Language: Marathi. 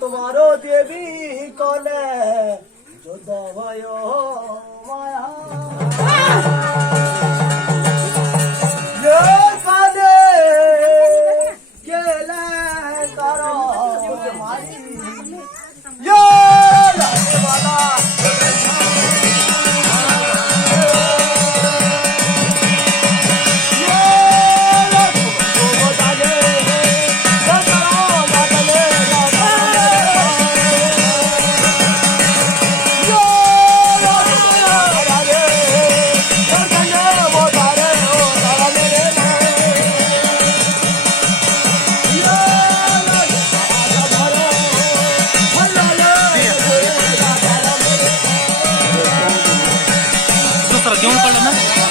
तुम्हारो देवी कौन है जो दवायो माया ये काने गेले तारो मारी ये वाला घेऊन पडलं ना.